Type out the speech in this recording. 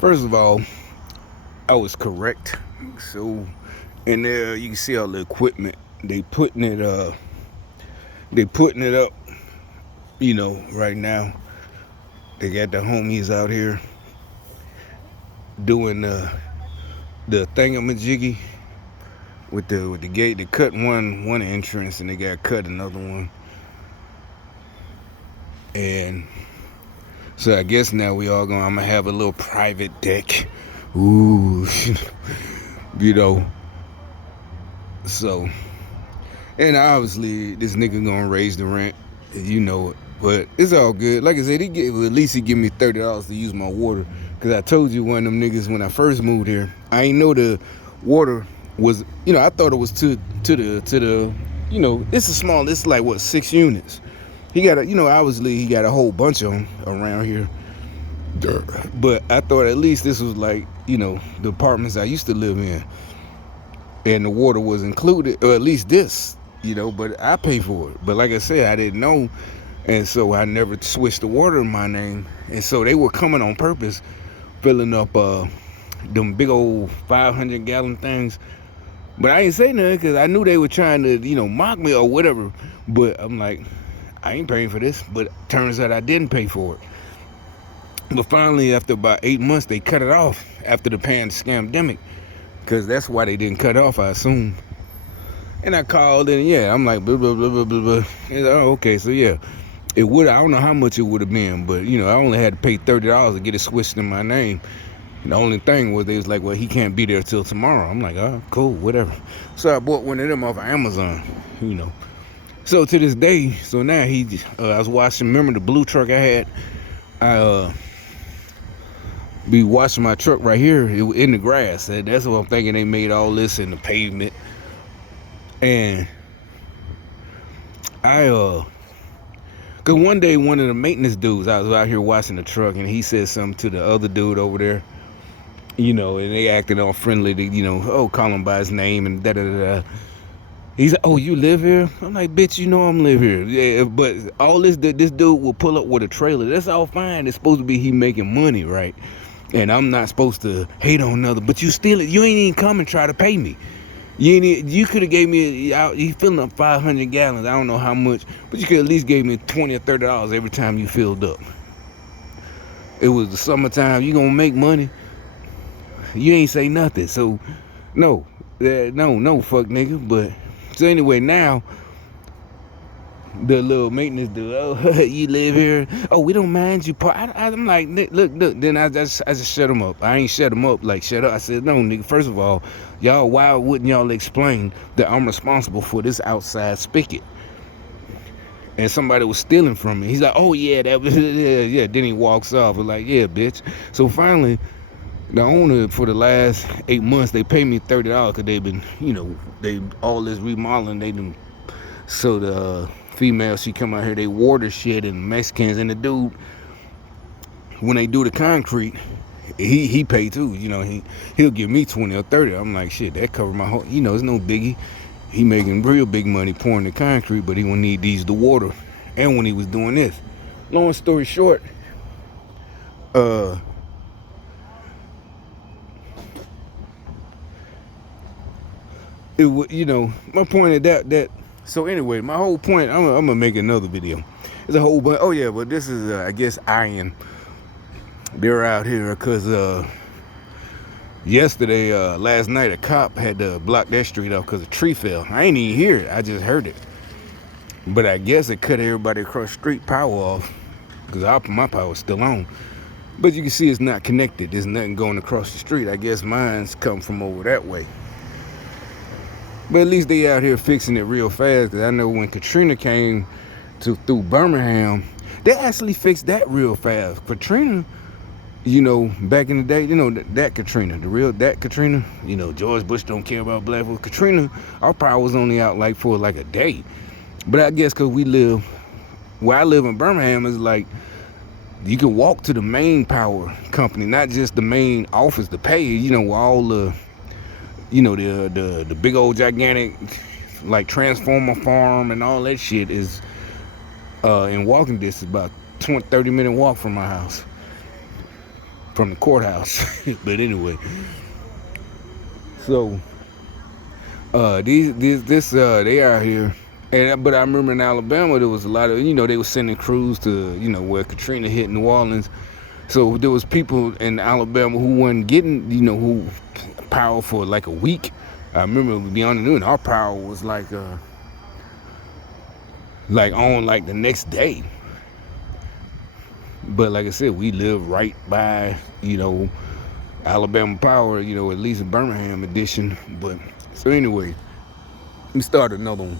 First of all, I was correct. So in there you can see all the equipment. They putting it up, right now. They got the homies out here doing the thingamajiggy with the gate. They cut one entrance and they got cut another one. And so I guess now we all I'm gonna have a little private deck. Ooh, you know. So, and obviously this nigga gonna raise the rent, you know it. But it's all good. Like I said, at least he give me $30 to use my water. Cause I told you one of them niggas when I first moved here, I ain't know the water was, I thought it was to the, it's a small. It's like what 6 units. He got obviously he got a whole bunch of them around here. But I thought at least this was like, the apartments I used to live in, and the water was included, or at least this, but I pay for it. But like I said, I didn't know, and so I never switched the water in my name. And so they were coming on purpose, filling up them big old 500-gallon things. But I ain't say nothing because I knew they were trying to, mock me or whatever. But I'm like, I ain't paying for this. But turns out I didn't pay for it. But finally, after about 8 months, they cut it off after the pandemic. Because that's why they didn't cut off, I assume. And I called and I'm like, blah, blah, blah, blah, blah, blah. And, oh, okay, so yeah. It would, I don't know how much it would have been, but, I only had to pay $30 to get it switched in my name. And the only thing was they was like, well, he can't be there till tomorrow. I'm like, oh, cool, whatever. So I bought one of them off of Amazon. So to this day, so now I was washing, remember the blue truck I had? I be washing my truck right here in the grass. And that's what I'm thinking. They made all this in the pavement. And cause one day one of the maintenance dudes, I was out here washing the truck, and he said something to the other dude over there, and they acted all friendly to, call him by his name and da-da-da-da. He's like, oh, you live here? I'm like, bitch, I'm live here. Yeah, but all this dude will pull up with a trailer. That's all fine. It's supposed to be he making money, right? And I'm not supposed to hate on another, but you ain't even come and try to pay me. You could have gave me, you filling up 500 gallons. I don't know how much, but you could at least gave me $20 or $30 every time you filled up. It was the summertime. You gonna make money. You ain't say nothing. So, no, fuck nigga. But, so anyway, now, the little maintenance dude, oh, you live here? Oh, we don't mind you. I'm like, look. Then I just shut him up. I ain't shut him up like shut up. I said, no, nigga. First of all, y'all, why wouldn't y'all explain that I'm responsible for this outside spigot? And somebody was stealing from me. He's like, oh yeah, that was yeah. Then he walks off. I'm like, yeah, bitch. So finally, the owner for the last 8 months, they paid me $30 because they've been, they all this remodeling they done. So the female, she come out here, they water shit, and Mexicans, and the dude, when they do the concrete, he pay too. He'll give me 20 or 30. I'm like, shit, that cover my whole. It's no biggie. He making real big money pouring the concrete, but he gonna need the water. And when he was doing this, long story short, it would, my point is that. So anyway, my whole point, I'm gonna make another video. It's a whole bunch. Oh yeah, but this is I guess iron. They're out here because yesterday, last night, a cop had to block that street off because a tree fell. I ain't even hear it. I just heard it. But I guess it cut everybody across the street power off because my power's still on. But you can see it's not connected. There's nothing going across the street. I guess mine's come from over that way. But at least they out here fixing it real fast. Because I know when Katrina came through Birmingham, they actually fixed that real fast. Katrina, back in the day, that Katrina, the real that Katrina, George Bush don't care about black folks. Katrina, our power was only out for a day. But I guess because where I live in Birmingham is like, you can walk to the main power company, not just the main office to pay, where all the, the big old gigantic, like transformer farm and all that shit is in walking distance, about 30-minute walk from my house. from the courthouse. But anyway, so they out here. But I remember in Alabama there was a lot of, they were sending crews to, where Katrina hit New Orleans. So there was people in Alabama who wasn't getting, who power for like a week. I remember we be on the news, our power was like on like the next day. But like I said, we live right by, Alabama Power, at least in Birmingham edition. But so anyway, we started another one.